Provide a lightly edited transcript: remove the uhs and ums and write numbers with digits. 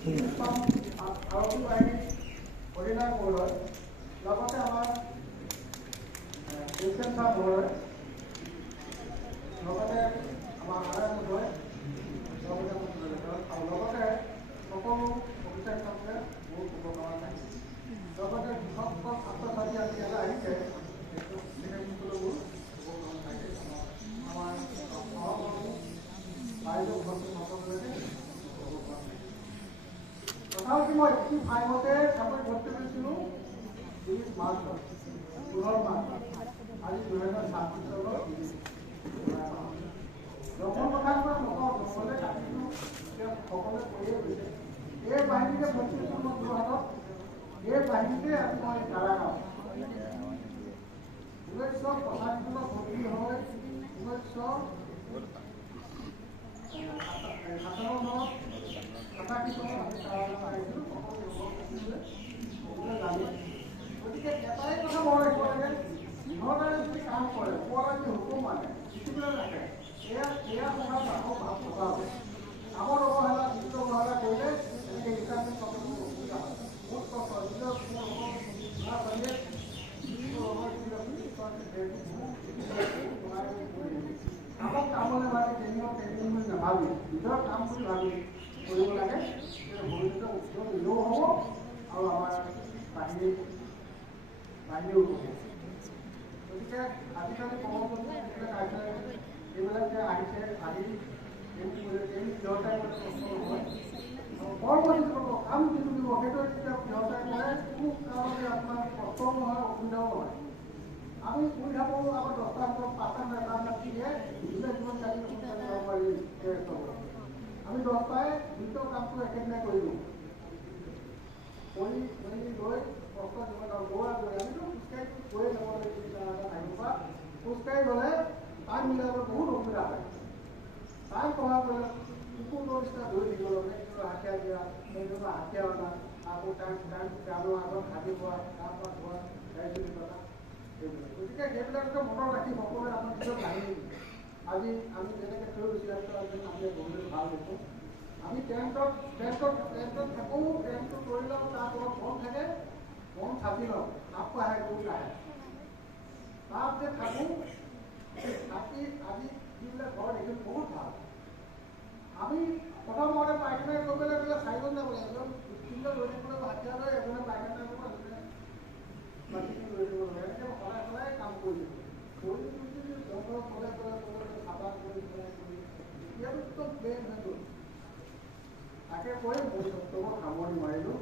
আৰক্ষী বাহিনী অধিনায়ক মহোদয়, লগতে আমাৰ এছএম ছাৰ মহোদয়, লগতে আমাৰ আৰএম মহোদয়, লগতে সকলো অফিচাৰসকলে বহুত শুভকামনা থাকিল। লগতে যিসকল ছাত্ৰ ছাত্ৰী আজি ইয়ালৈ আহিছে তেখেতসকলকো শুভকামনা থাকিল। আমাৰ সহকৰ্মী বাইদেউ সকলোকে কথা হ'ল কি, মই 85তে চাকৰি ভৰ্তি কৰিছিলোঁ 30 মাৰ্চত, 15 মাৰ্চত, আজি 2026 চনৰ 30 যখন কথা নকওঁ নহ'লে কাটিছোঁ, সকলোৱে কৈয়ে গৈছে। এই বাহিনীতে ভৰ্তি কৰিছোঁ মই যোৰহাটত, এই বাহিনীতে আজি মই কাৰাগাঁও 1985 চনত ভৰ্তি হয়, 1957 চনত 88 চনত আমি কাৰাগাঁও আহিছিলোঁ। সকলোৱে জানে। গতিকে এটাই কথা মনত ৰাখিব লাগে, সিহঁতে যদি কাম কৰে, ওপৰত যদি হুকুম মানে ডিচিপ্লিন ৰাখে, এয়া কথা ডাঙৰ ভাৱ থকা হয়। কামৰ অৱহেলা, যিটো অৱহেলা কৰিলে এনেকৈ ৰিটায়াৰমেণ্ট পাবলৈ অসুবিধা হয়, বহুত কষ্ট হয়। নিজৰ ল'ৰা ছোৱালীয়ে কামক কামলৈ ভাবি ট্ৰেইনিঙত ট্ৰেইনিং বুলি নাভাবি নিজৰ কাম বুলি ভাবি কৰিব লাগে। ভৱিষ্যতৰ উজ্জ্বল নিজেও হ'ব আৰু আমাৰ বাহিনীও হ'ব। গতিকে আজিকালি এইবিলাক যে আহিছে, আহি সিহঁতে কষ্ট নহয়, কৰ্ম যিটো কৰিব, কাম যিটো দিব, সেইটো যেতিয়া সিহঁতে কৰে, কোনো কাৰণতে আপোনাৰ কষ্টও নহয়, অসুবিধাও নহয়। আমি শুই থাকোঁ, আমাৰ 10টা 5টা নেতা দিয়ে যিমান কালি যাব পাৰি। আমি 10টাই নিজৰ কামটো একেদিনাই কৰি দিওঁ, কৰি লৈ কষ্ট যিমান দৌৰা দৌৰি আমিতো খোজকাঢ়ি গৈয়ে যাব লাগিব। আহিব পৰা খোজকাঢ়ি গ'লে টাইম মিলাবলৈ বহুত অসুবিধা হয়। টাইম কমাই গ'লে কুকুৰৰ নিচিনা দৌৰি থাকিব লাগে, হাতীয়া দিয়া, সেইজনৰ হাতীয়া অনা, আকৌ টাইম আগত হাতি পোৱা, গা পা ধোৱা, গাড়ী চলি থকা, সেইবিলাক। গতিকে সেইবিলাককে মনত ৰাখি সকলোৱে আমাৰ নিজৰ বাহিনী আজি আমি যেনেকৈ থৈ গৈছিলোঁ, আমি বহুত ভাল দেখোঁ। আমি টেণ্টত থাকোঁ, টেণ্টটো কৰি লওঁ, তাত অলপ বন থাকে, বন থাকি লওঁ, সাপ আহে, গৈ নাহে। তাত যে থাকোঁ, থাকি আজি যিবিলাক ঘৰ দেখিলোঁ বহুত ভাল। আমি প্ৰথমতে পাইখানা কৰিবলৈ গ'লে 4জন যাব লাগে, এজন 3জন লৈ থাকিবলৈ হাতীয়া লৈ, এজনে পাইখানা কৰিব, এজনে বাকীখিনি লৈ থাকিব লাগে। এনেকৈ সদায় সদায় কাম কৰি সিহঁতৰ সদায় চাফা কৰি এতিয়াতো একদম প্লেন হৈ গ'ল। তাকে কৈ মোৰ বক্তব্য সামৰণি মাৰিলোঁ।